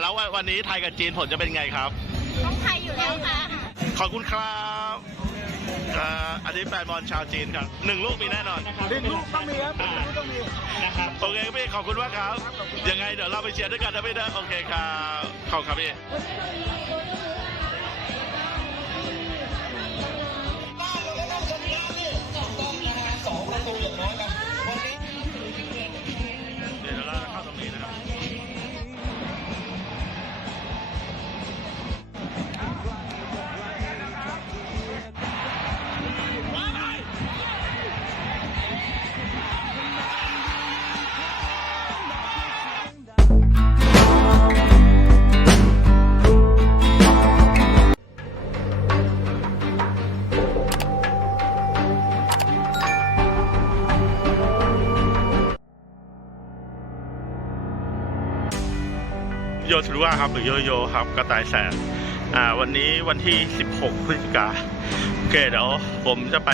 แล้ววันวันนี้ไทยกับจีนผลจะเป็นไงครับ ต้องไทยอยู่แล้วค่ะ ขอบคุณครับอ่าอันนี้แฟนบอลชาวจีนครับหนึ่งลูกมีแน่นอนหนึ่งลูกต้องมีครับหนึ่งลูกต้องมีนะครับ โอเคครับพี่ขอบคุณมากครับ ยังไงเดี๋ยวเราไปเชียร์ด้วยกันนะพี่นะโอเคครับขอบคุณครับพี่ โยทรุวาครับหรือโยโย่ครับกระต่ายแสนอ่าวันนี้วันที่ 16 พฤศจิกาโอเคเดี๋ยวผมจะไป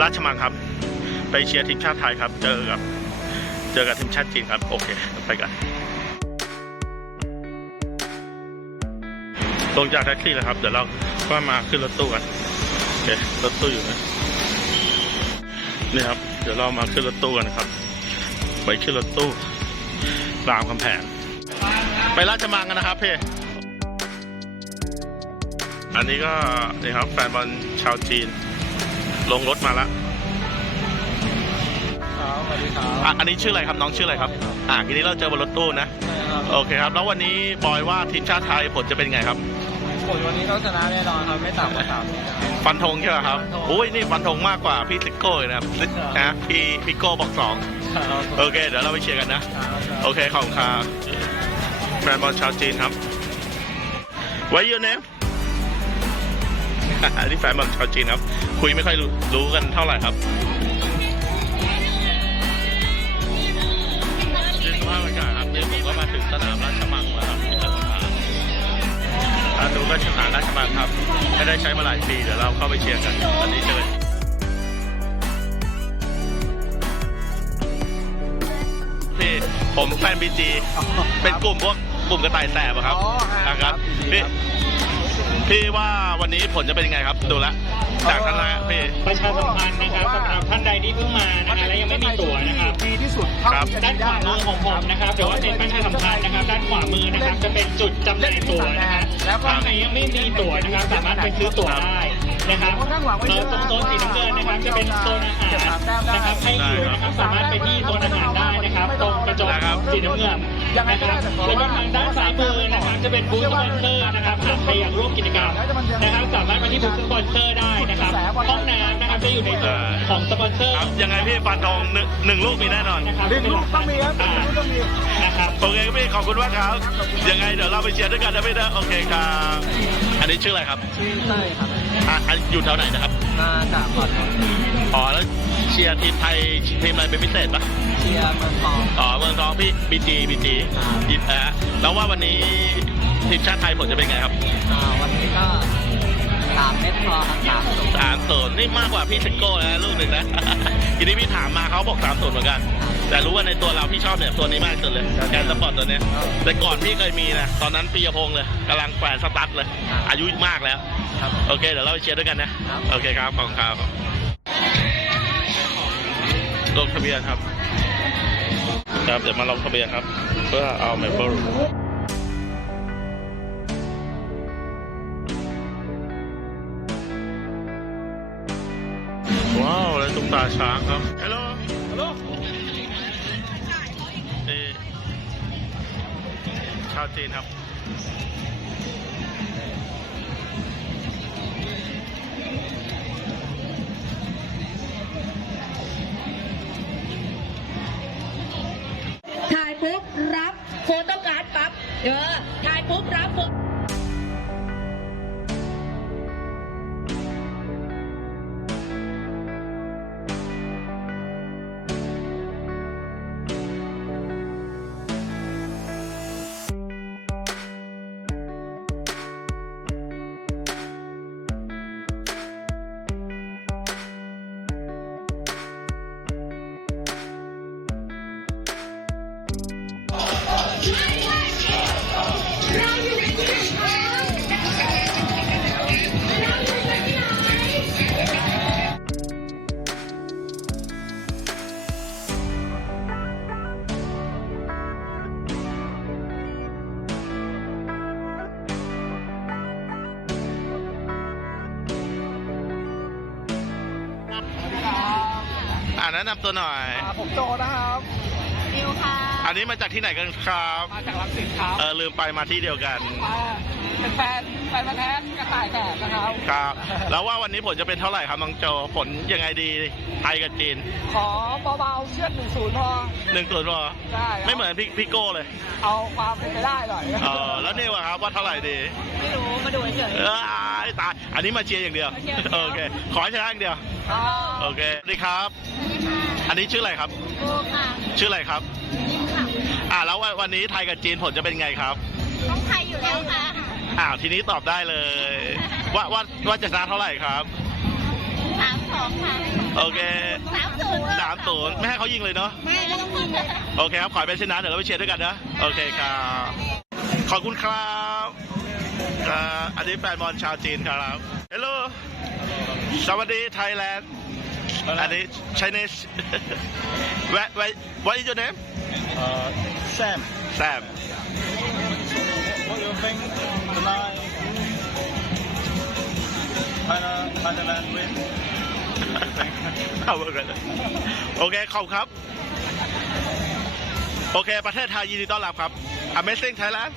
ราชมังครับ ไปเชียร์ทีมชาติไทยครับ เจอกับเจอกับทีมชาติจีนครับโอเคไปกันลงจากแท็กซี่แล้วครับ เดี๋ยวเราก็มาขึ้นรถตู้กันโอเครถตู้อยู่นะนี่ครับ เดี๋ยวเรามาขึ้นรถตู้กันนะครับ ไปขึ้นรถตู้รามคำแพง ไปราชมังกันนะครับพี่อันนี้ก็นี่ครับแฟนบอลชาวจีน ลงรถมาแล้วครับสวัสดีครับอะอันนี้ชื่ออะไรครับน้องชื่ออะไรครับ อะทีนี้เราเจอบนรถตู้นะ ใช่ครับโอเคครับ แล้ววันนี้บอยว่าทีมชาติไทยผลจะเป็นไงครับ ผลวันนี้ก็ชนะแน่นอนครับ ไม่ต่ำกว่าสามนะครับ ฟันธงใช่ไหมครับฟันธงโอ้ยนี่ฟันธงมากกว่าพี่ซิโก้เลยนะครับซิครับนะพี่พี่โก้บอกสองครับโอเค เดี๋ยวเราไปเชียร์กันนะ ครับ โอเคขอบคุณครับ แฟนบอลชาวจีนครับ What your name อันนี้แฟนบอลชาวจีนครับ คุยไม่ค่อยรู้รู้กันเท่าไหร่ครับดิสภาพอากาศครับนี่ผมก็มาถึงสนามราชมังแล้วครับที่ราชมังถ้าดูก็สนามราชมังครับไม่ได้ใช้มาหลายปีเดี๋ยวเราเข้าไปเชียร์กันตอนนี้เจอพี่ผมแฟนบีจีเป็นกลุ่มพวก กลุ่มกระต่ายแสบอะครับอ๋อครับนะครับยินดีพี่ครับพี่ว่าวันนี้ผลจะเป็นยังไงครับ ดูแลวจากคณะพี่ประชาสัมพันธ์นะครับสำหรับท่านใดที่เพิ่งมานะคะและยังไม่มีตั๋วนะครับ ดีที่สุดเท่าที่จะด้านขวามือของผมนะครับเดี๋ยวว่าเป็นประชาสัมพันธ์นะครับ ด้านขวามือนะครับจะเป็นจุดจำหน่ายตั๋วนะฮะแล้วก็ท่านไหนยังไม่มีตั๋วนะครับ สามารถไปซื้อตั๋วได้ นะครับเออตรงโซนสีน้ำเงินนะครับจะเป็นโซนอาหารนะครับให้หิวนะครับสามารถไปที่โซนอาหารได้นะครับ ตรงกระจกสีน้ำเงินนะครับแล้วก็ทางด้านซ้ายมือนะครับจะเป็นบูธสปอนเซอร์นะครับหากใครอยากร่วมกิจกรรมนะครับสามารถมาที่บูธสปอนเซอร์ได้นะครับห้องน้ำนะครับจะอยู่ในส่วนของสปอนเซอร์ครับยังไงพี่ฟันทองหนึ่งหนึ่งลูกมีแน่นอนนะครับหนึ่งลูกต้องมีครับหนึ่งลูกต้องมีนะครับโอเคครับพี่ขอบคุณมากครับ ยังไงเดี๋ยวเราไปเชียร์ด้วยกันนะพี่นะโอเคครับ อันนี้ชื่ออะไรครับชื่อเต้ยครับ อะอันอยู่แถวไหนนะครับมาจากขอนแก่นอ๋อแล้วเชียร์ทีมไทยทีมอะไรเป็นพิเศษปะเชียร์เมืองทองอ๋อเมืองทองพี่บีจีบีจียิบแพ้แล้วว่าวันนี้ทีมชาติไทยผลจะเป็นไงครับอ่าวันนี้ก็สามเม็ดพอครับสามสุดสามศูนย์นี่มากกว่าพี่ซิโก้นะลูกหนึ่งนะทีนี้พี่ถามมาเขาบอกสามศูนย์เหมือนกัน แต่รู้ว่าในตัวเราพี่ชอบเนี่ยตัวนี้มากที่สุดเลยแกนสปอร์ตตัวเนี้ยแต่ก่อนพี่เคยมีนะตอนนั้นปียพงษ์เลยกำลังแขวนสตั๊ดเลย อายุมากแล้วครับโอเคเดี๋ยวเราไปเชียร์ด้วยกันนะครับโอเคครับขอบคุณครับลงทะเบียนครับ ครับเดี๋ยวมาลงทะเบียนครับ เพื่อเอาเมมเบอร์ว้าวแล้วตุ้งตาช้างครับฮัลโหลฮัลโหลาวจีนครับถ่ายปุ๊บรับโฟโต้การ์ดปั๊บเออถ่ายปุ๊บรับโฟ แนะนำตัวหน่อย ผมโจนะฮะ อันนี้มาจากที่ไหนกันครับมาจากลังสิตครับเออลืมไปมาที่เดียวกันมาเป็นแฟนแฟนพันธุ์แท้กระต่ายแสบนะครับครับ แล้วว่าวันนี้ผลจะเป็นเท่าไหร่ครับน้องโจผลยังไงดีไทยกับจีนขอเบาๆเชือดหนึ่งศูนย์พอหนึ่งศูนย์พอได้ครับไม่เหมือนพี่พี่โก้เลยเอาความเป็นไปได้หน่อยเออแล้วนิวอะครับว่าเท่าไหร่ดีไม่รู้มาดูเฉยเออตายอันนี้มาเชียร์อย่างเดียวมาเชียร์อย่างเดียวโอเคขอให้ชนะอย่างเดียวอ่า โอเคสวัสดีครับ อันนี้ชื่ออะไรครับโอ้ค่ะชื่ออะไรครับยิ้มค่ะ อ่าแล้ววันวันนี้ไทยกับจีนผลจะเป็นไงครับ ต้องไทยอยู่แล้วค่ะอ้าวทีนี้ตอบได้เลย ว่าว่าว่าจะชนะเท่าไหร่ครับสามสองค่ะโอเคสามศูนย์สามศูนย์ไม่ให้เขายิงเลยเนาะไม่ไม่ต้องพูดเลยโอเคครับขอให้เป็นเช่นนั้นเดี๋ยวเราไปเชียร์ด้วยกันนะโอเคครับขอบคุณครับอ่าอันนี้แฟนบอลชาวจีนครับเฮลโลสวัสดีไทยแลนด์อันนี้ Chinese Where, where, what is your name Uh, Sam, Sam what do you think tonight? China, Thailand win? เอาเหมือนกันเลยโอเค ขอบคุณครับ โอเค ประเทศไทยยินดีต้อนรับครับ Amazing Thailand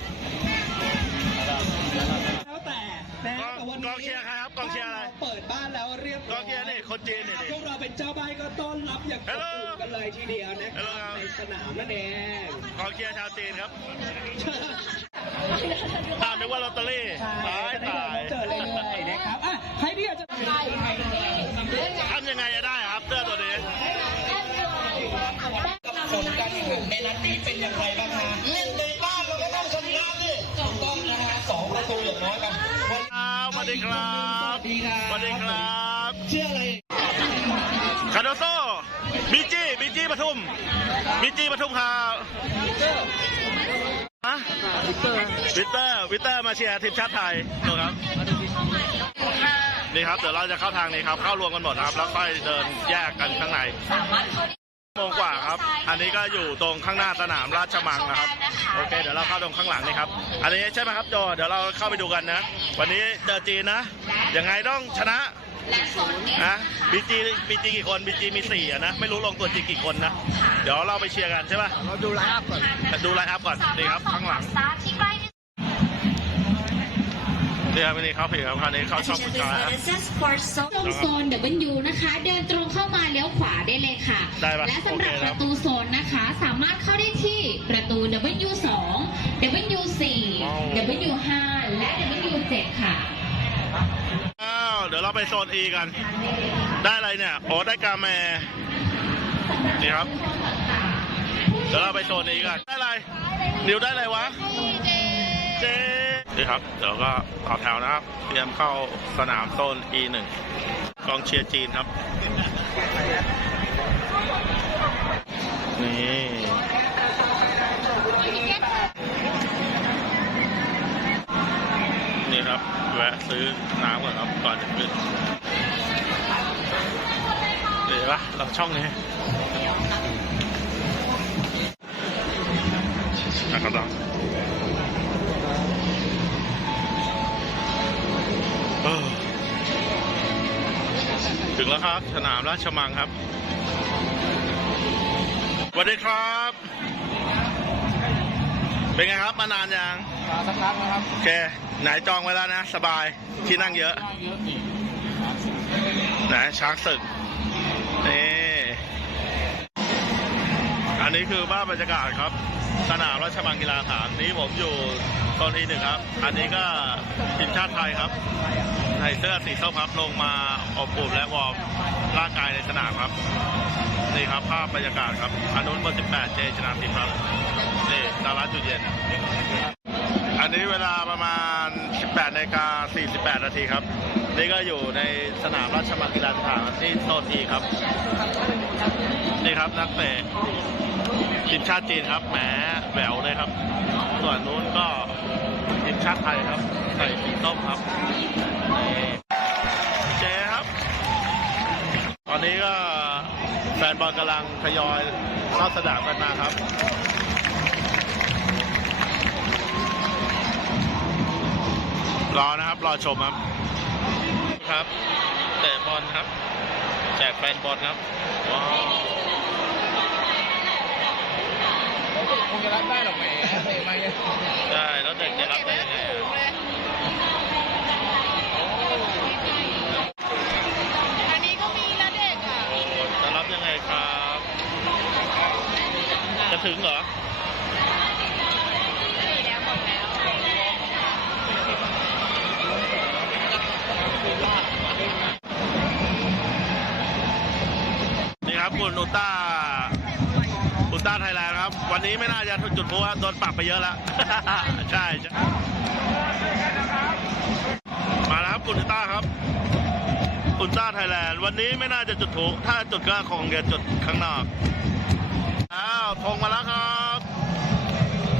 วันกองเชีนี้ยร์ใครครับกองเชียร์อะไรเปิดบ้านแล้วเรียบกร้อองยเชียร์นี่คนจีนนี่พวกเราเป็นเจ้าบ้านก็ต้อนรับอย่างอบอุ่นกันเลยทีเดียวนะค Hello รับในสนามนั่นเองกองเชียร์ชาวจีนครับตามนึกว่าลอตเตอรี่ใช่ตายจะได้ตายเจอเรื่อยๆนะครับอะใครที่อยากจะทำยังไงจะได้ครับเสื้อตัวนี้ผลการแข่งขันในนัดนี้เป็นอย่างไรบ้างฮะะสองประตูอย่างน้อยกันวันครับสวัสดีครับสวัสดีครับสวัสดีครับเชื่ออะไรคาโดโซบีจี้บีจี้ปทุมบีจี้ปทุมครับฮะวิเตอร์วิเตอร์วิเตอร์มาเชียร์ทีมชาติไทยดูครับนี่ครับเดี๋ยวเราจะเข้าทางนี้ครับเข้ารวมกันหมดนะครับ แล้วค่อยเดินแยกกันข้างใน โมงกว่าครับ อันนี้ก็อยู่ตรงข้างหน้าสนามราชมังนะครับ โอเค เดี๋ยวเราเข้าตรงข้างหลังนี่ครับ อันนี้ใช่ไหมครับโจเดี๋ยวเราเข้าไปดูกันนะ วันนี้เจอจีนนะ ยังไงต้องชนะนะบีจีบีจีกี่คนบีจีมีสี่อะนะ ไม่รู้ลงตัวจริงกี่คนนะ เดี๋ยวเราไปเชียร์กันใช่ป่ะ เราดูไลฟ์อัพก่อน ดูไลน์อัพก่อน นี่ครับข้างหลัง เนี่ครับวันนี้เข้าผิดครับคราวนี้เข้าช่องผู้ชายตรงโซน W นะคะ เดินตรงเข้ามาเลี้ยวขวาได้เลยค่ะได้ปะและสำหรับปรับระตูโซนนะคะ สามารถเข้าได้ที่ประตู W 2 W 4 W 5และ W 7ค่ะอ้าวเดี๋ยวเราไปโซน E กัน ได้อะไรเนี่ยโอ้ได้กาแมนี่ครับเดี๋ยวเราไปโซนนี้กัน ได้อะไร นิวได้อะไรวะ เจ นี่ครับ เดี๋ยวก็ขอแถวนะครับ เตรียมเข้าสนามโซน E หนึ่งกองเชียร์จีนครับ นี่นี่ครับ แวะซื้อน้ำก่อนครับ ก่อนจะขึ้นเดี๋ยวปะหลังช่องนี้นะครับ งแล้วครับ สนามราชมังครับสวัสดีครับ เป็นไงครับมานานยังมาสักครั้งนะครับโอเคไหนจองไว้แล้วนะ สบายที่นั่งเยอะนั่งเยอะอีกไหนช้างศึกนี่อันนี้คือบ้านบรรยากาศครับ สนามราชมังกีฬาสถานนี้ผมอยู่ โซนที่หนึ่งครับ อันนี้ก็ทีมชาติไทยครับใส่เสื้อสีส้มครับลงมาอบอุ่นและวอร์มร่างกายในสนามครับนี่ครับภาพบรรยากาศครับอนุนเบอร์18 เจชนาทิพย์ครับนี่ดาราจุดเย็น อันนี้เวลาประมาณ 18นาฬิกา48 นาทีครับ นี่ก็อยู่ในสนามราชมังกีฬาสถานที่โซนทีครับ นี่ครับนักเตะทีมชาติจีนครับแหมแหววเลยครับ ส่วนนู้นก็ มชาติไทยครับใส่สีส้มครับนี่เจครับ ตอนนี้ก็แฟนบอลกำลังทยอยเข้าสนามกันมาครับรอนะครับ รอชมครับ ครับเตะบอลครับแจกแฟนบอลครับว้าวคงจะรับได้หรอกแหมเตะมาเนี่ยใช่แล้ว เด็กจะรับได้ยังไงอันนี้ก็มีนะเด็กอะโอ้จะรับยังไงครับ จะถึงเหรอนี่ครับคุณอุต้า อุต้าไทยแลนด์ครับ วันนี้ไม่น่าจะจุดพลุครับโดนปรับไปเยอะแล้ว ใช่ใช่มาแล้วครับคุณต้าครับอุต้าไทยแลนด์วันนี้ไม่น่าจะจุดพลุถ้าจุดก็คงจะจุดข้างนอกอ้าวธงมาแล้วครับ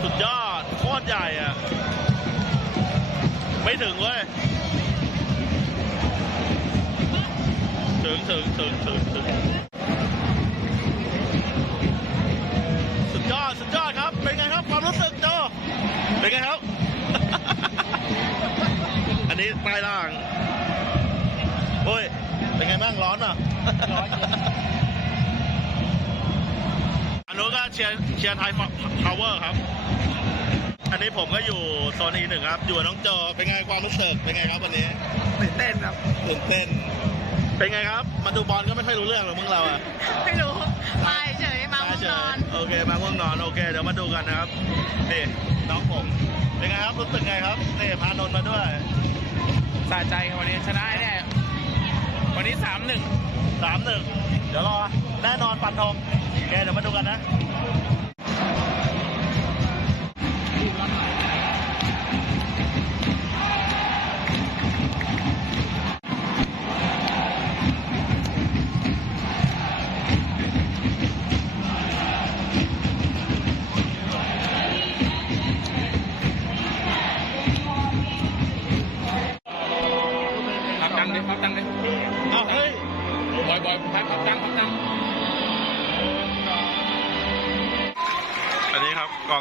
สุดยอดโคตรใหญ่อะ ไม่ถึงเว้ยถึงถึงถึงถึงถึง สุด ยอดสุดยอดครับ เป็นไงครับความรู้สึกโจเป็นไงครับ อันนี้ปลายล่าง โอ้ย เป็นไงบ้างร้อนอะร้อนอันนู้นก็เชียร์เชียร์ไทยพาวเวอร์ครับ อันนี้ผมก็อยู่โซนอีหนึ่งครับ อยู่กับน้องโจเป็นไงความรู้สึก เป็นไงครับวันนี้ตื่นเต้นครับตื่นเต้น เป็นไงครับ มาดูบอลก็ไม่ค่อยรู้เรื่องหรอกมึงเราอะไม่รู้มา เฉยมามาห้องเฉนอยนโอเคมาง่วงนอนโอเคเดี๋ยวมาดูกันนะครับนี่น้องผมเป็นไงครับรู้สึกไงครับนี่พานนท์มาด้วยสะใจครับวันนี้ชนะแน่วันนี้สามหนึ่งสามหนึ่งเดี๋ยวรอแน่นอนฟันธงโอเคเดี๋ยวมาดูกันนะ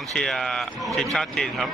องเชียร์ทีมชาติจีนครับ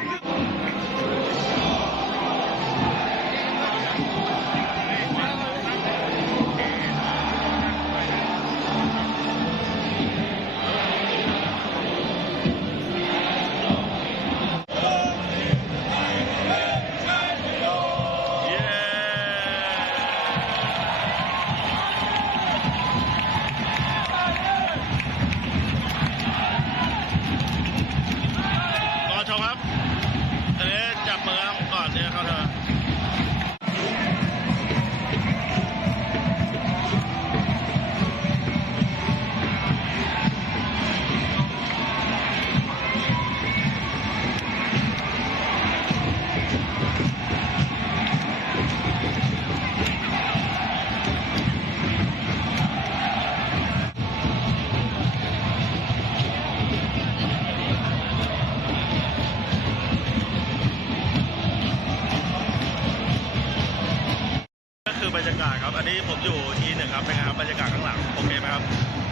อบรรยากาศครับ อันนี้ผมอยู่ที่หนึ่งครับเป็นไงครับบรรยากาศข้างหลังโอเคไหมครับ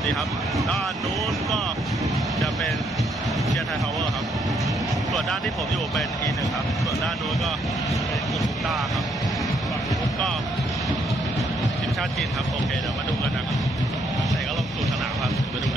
ดีครับ ด้านนู้นก็จะเป็นเชียร์ไทยพาวเวอร์ครับ ส่วนด้านที่ผมอยู่เป็นทีหนึ่งครับ ส่วนด้านนู้นก็เป็นกลุ่มคุต้าครับฝั่งนู้นก็ทีมชาติจีนครับโอเคเดี๋ยวมาดูกันนะครับไหนก็ลงสู่สนามครับมาดูกัน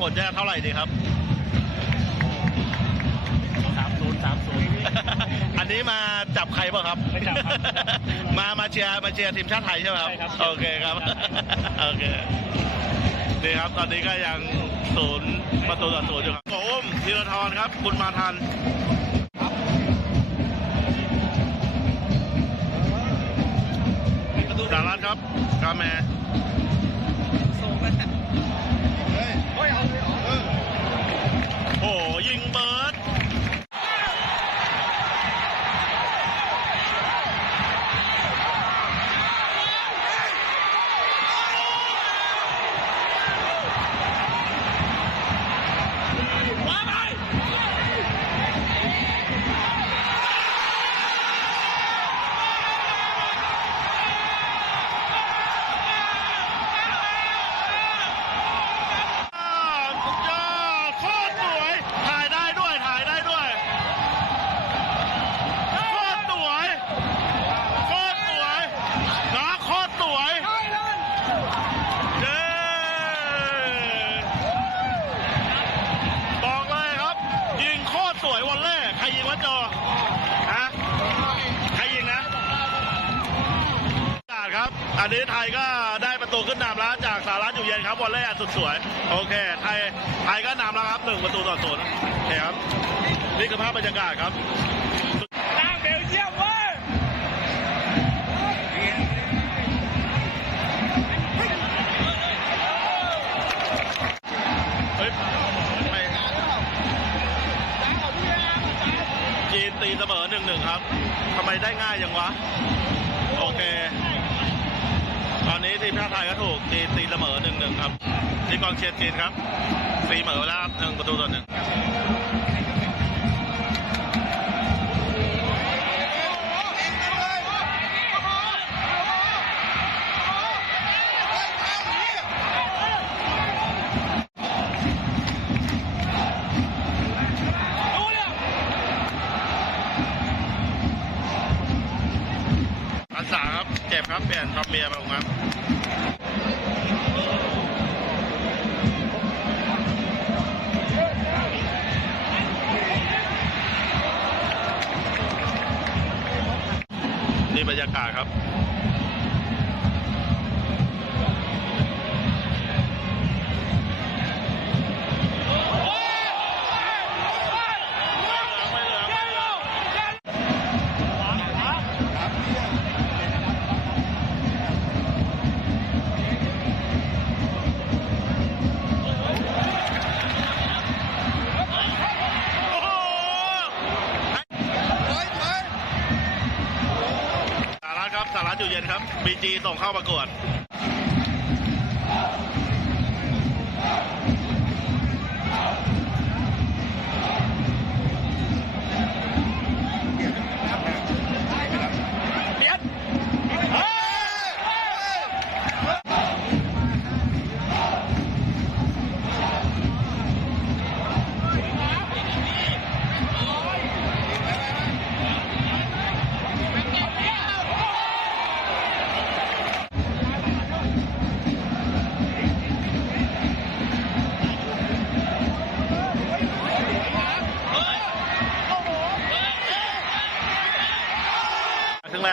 ผลจะเท่าไหร่ดีครับสามศูนย์สามศูนย์อันนี้มาจับใครเปล่าครับ ไม่จับครับ มามาเชียร์มาเชียร์ทีมชาติไทยใช่ไหมครับใช่ครับ โอเคครับ โอเค นี่ครับตอนนี้ก็ยังศูนย์ประตูต่อศูนย์อยู่ครับโอ้มธีรทรครับ คุณมาทันสารัตครับกาแม 我应？ สุดสวย โอเค ไทย ไทยก็นำแล้วครับหนึ่งประตูต่อศูนย์โอเคครับ นี่คือภาพบรรยากาศครับตั้งเบลเยียมเว้ยเฮ้ยไม่จีนตีเสมอหนึ่งหนึ่งครับทำไมได้ง่ายจังวะโอเคตอ นี้ทีมชาติไทยก็ถูกจีนตีเสมอหนึ่งหนึ่งครับที่กองเชียร์จีนครับตีเหมอแล้วครับหนึ่งประตูต่อหนึ่ง สาครับเจ็บครับเปลี่ยนทอมเบียร์มาลงครับนี่บรรยากาศครับ อยู่เย็นครับบีจีส่งเข้าประกวด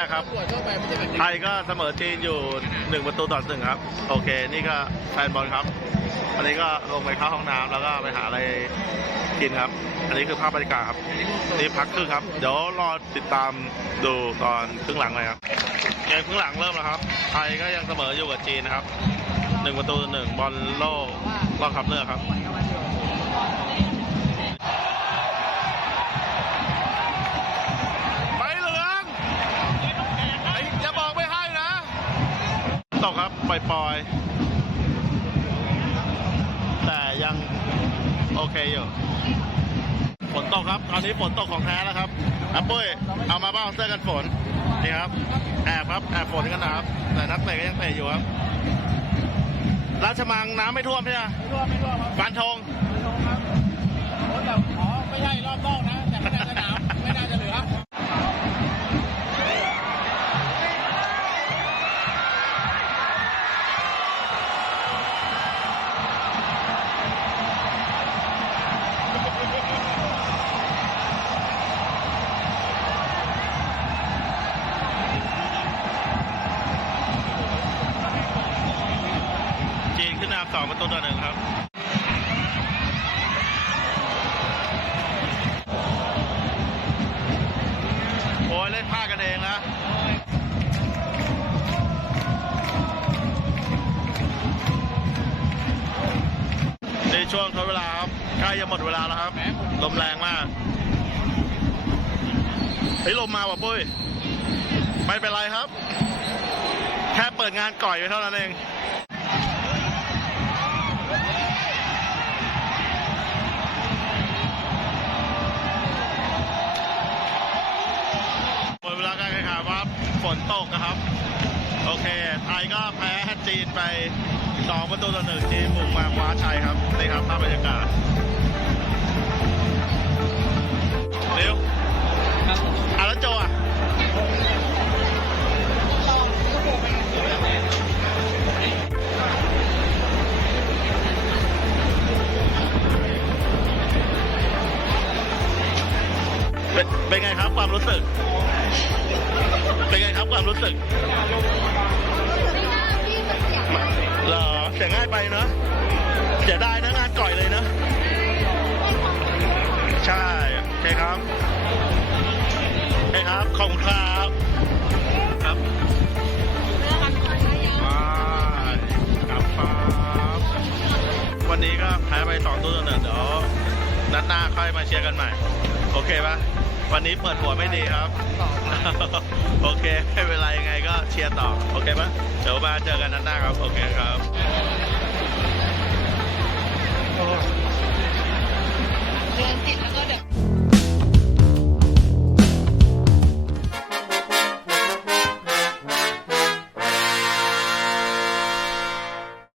กครับ ไทยก็เสมอจีนอยู่หนึ่งประตูต่อหนึ่งครับ โอเค นี่ก็แฟนบอลครับ อันนี้ก็ลงไปเข้าห้องน้ำแล้วก็ไปหาอะไรกินครับ อันนี้คือภาพบรรยากาศครับ นี่พักครึ่งครับ เดี๋ยวรอติดตามดูตอนครึ่งหลังเลยครับ เกมครึ่งหลังเริ่มแล้วครับ ไทยก็ยังเสมออยู่กับจีนนะครับหนึ่งประตูต่อหนึ่งบอลโลกรอบคัดเลือกครับ ตกครับปล่อยๆ แต่ยังโอเคอยู่ฝนตกครับ ตอนนี้ฝนตกของแท้แล้วครับอะปุ้ยเอามาบ้างเสื้อกันฝนนี่ครับแอบครับแอบฝนกันนะครับ แต่นักเตะก็ยังเตะอยู่ครับราชมังน้ำไม่ท่วมใช่ไหมไม่ท่วมไม่ท่วมครับฟันธงลงครับโอ้แต่อ๋อไม่ใช่รอบนอกนะแต่ไม่น่าจะหนาวไม่น่าจะเหลือ 2ประตูต่อหนึ่งครับโอ้ยเล่นผ้ากันเองนะในช่วงทดเวลาครับใกล้จะหมดเวลาแล้วครับ ลมแรงมากเฮ้ยลมมาว่ะปุ้ย ไม่เป็นไรครับ แค่เปิดงานก่อยไปเท่านั้นเอง ฝนตกนะครับ โอเค ไทยก็แพ้จีนไป2ประตูต่อหนึ่งจีนบุกมาคว้าชัยครับนี่ครับภาพบรรยากาศเร็วอะแล้วโจอะเป็นไงครับความรู้สึก เป็นไงครับความรู้สึกเหรอเสียง่ายไปเนอะเสียดายนะงานก่อยเลยเนอะใช่โอเคครับโอเคครับ ขอบคุณครับครับว้ายครับครับวันนี้ก็แพ้ไปสองตัวหนึ่งเดี๋ยวนัดหน้าค่อยมาเชียร์กันใหม่ โอเคปะ วันนี้เปิดหัวไม่ดีครับ โอเคไม่เป็นไรยังไงก็เชียร์ต่อ โอเคปะเดี๋ยวมาเจอกันนัดหน้าครับ โอเคครับ